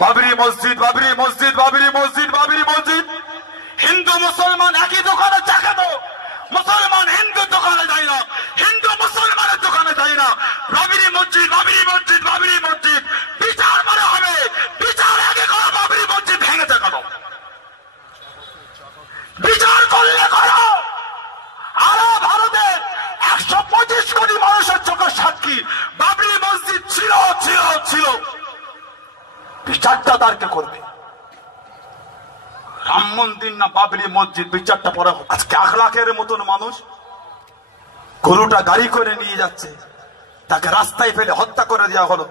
বাবরি মসজিদ, বাবরি মসজিদ, বাবরি মসজিদ, বাবরি মসজিদ। হিন্দু মুসলমান একই দোকানে চা খেত, মুসলমান হিন্দু দোকানে যায় না, হিন্দু মুসলমানের দোকানে যায় না। বাবরি মসজিদ, বাবরি মসজিদ, বাবরি মসজিদ। বিচার মানে হবে, বিচার আগে করো। বাবরি মসজিদ ভেঙেছে কেন? বিচার করলে করো। আরো ভারতের 125 কোটি মানুষের চোখের সাক্ষী বাবরি মসজিদ ছিল ছিল ছিল। বিচারটা তারকে করবে। রাম মন্দির না বাবরি মসজিদ, বিচারটা পরে। আজকে 1 লাখের মতন মানুষ গরুটা গাড়ি করে নিয়ে যাচ্ছে, তাকে রাস্তায় ফেলে হত্যা করে দেওয়া হলো।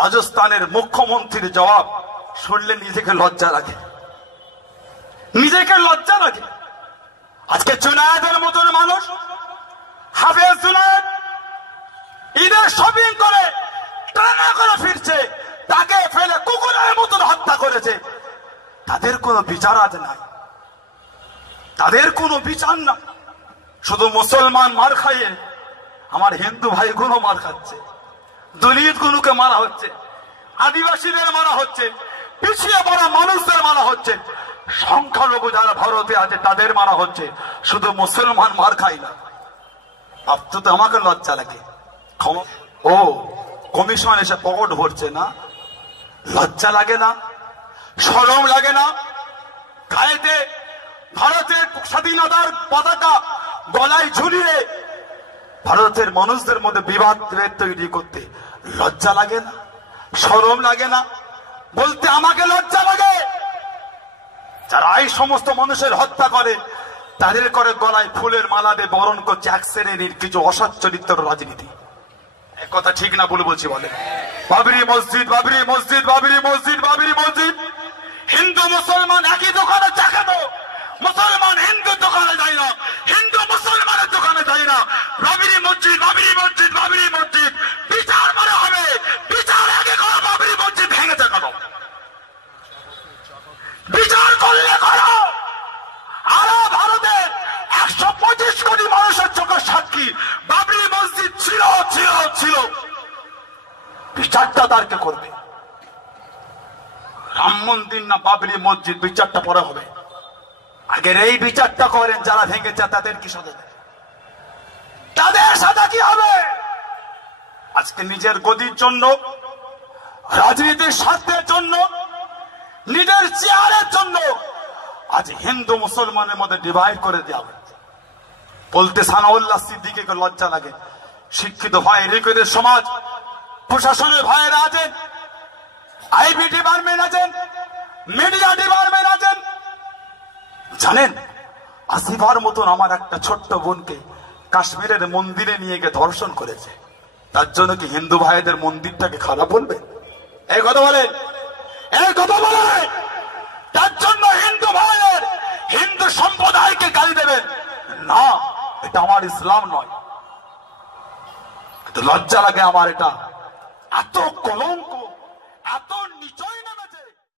রাজস্থানের মুখ্যমন্ত্রীর জবাব শুনলে নিজেকে লজ্জা লাগে, নিজেকে লজ্জা লাগে। আজকে জুনায়েদের মতন মানুষ, হাফেজ জুনায়েদ ঈদের শপিং করে ট্রেনে করে ফিরছে, তাকে ফেলে কুকুরের মতন হত্যা করেছে। তাদের কোনো বিচার আজ নাই, তাদের কোনো বিচার না। শুধু মুসলমান মার খাইয়ে আমার হিন্দু ভাই গুলো মার খাচ্ছে, দলিত গুলোকে মারা হচ্ছে, আদিবাসীদের মারা হচ্ছে, পিছিয়ে পড়া মানুষদের মারা হচ্ছে, সংখ্যালঘু যারা ভারতে আছে তাদের মারা হচ্ছে। শুধু মুসলমান মার খাই না। ভাবতে তো আমাকে লজ্জা লাগে। ও কমিশন এসে পকেট ভরছে না, লজ্জা লাগে না, শরম লাগে না? গায়েতে ভারতের স্বাধীনতার পতাকা গলায় ঝুলিয়ে ভারতের মানুষদের মধ্যে বিবাদ তৈরি করতে লজ্জা লাগে না, শরম লাগে না? বলতে আমাকে লজ্জা লাগে। যারা এই সমস্ত মানুষের হত্যা করে তাদের করে গলায় ফুলের মালা দিয়ে বরণ করছে এক শ্রেণীর কিছু অসৎ চরিত্র রাজনীতি। এক কথা ঠিক না ভুল বলছি? বলে বাবরি মসজিদ, বাবরি মসজিদ, বাবরি মসজিদ, বাবরি মসজিদ। হিন্দু মুসলমান একই দোকানে চা খেত, মুসলমান হিন্দু দোকানে যায় না, হিন্দু মুসলমানের দোকানে যায় না। বাবরি মসজিদ, বাবরি মসজিদ, বাবরি মসজিদ। বিচার মানে হবে, বিচার আগে করো। বাবরি মসজিদ ভেঙেছে কেন? বিচার করলে করো। আরো ভারতের 125 কোটি মানুষের চোখের সাক্ষী বাবরি মসজিদ ছিল ছিল ছিল। বিচারটা তারকে করবে। রাম মন্দির না বাবরি মসজিদ, বিচারটা পরে হবে। আগের এই বিচারটা করেন। যারা ভেঙেছে তাদের কি সাজা দেয়? তাদের সাজা কি হবে? আজকে নিজের গদির জন্য, রাজনীতির স্বার্থের জন্য, নিজের চেয়ারের জন্য আজ হিন্দু মুসলমানের মধ্যে ডিভাইড করে দেওয়া হচ্ছে। বলতে সানাউল্লাহ সিদ্দিকীকে লজ্জা লাগে। শিক্ষিত ভাই, রেকর্ডের সমাজ, প্রশাসনের ভাইয়েরা আছেন, আইবি ডিপার্টমেন্ট আছেন, মিডিয়া ডিপার্টমেন্ট আছেন। জানেন আসিফার মতন আমার একটা ছোট্ট বোনকে কাশ্মীরের মন্দিরে নিয়ে গিয়ে ধর্ষণ করেছে। তার জন্য কি হিন্দু ভাইদের মন্দিরটাকে খারাপ বলবে? এই কথা বলেন, এই কথা বলেন। তার জন্য হিন্দু ভাইয়ের, হিন্দু সম্প্রদায়কে গালি দেবেন না? এটা আমার ইসলাম নয়। কিন্তু লজ্জা লাগে আমার, এটা এত কলঙ্ক।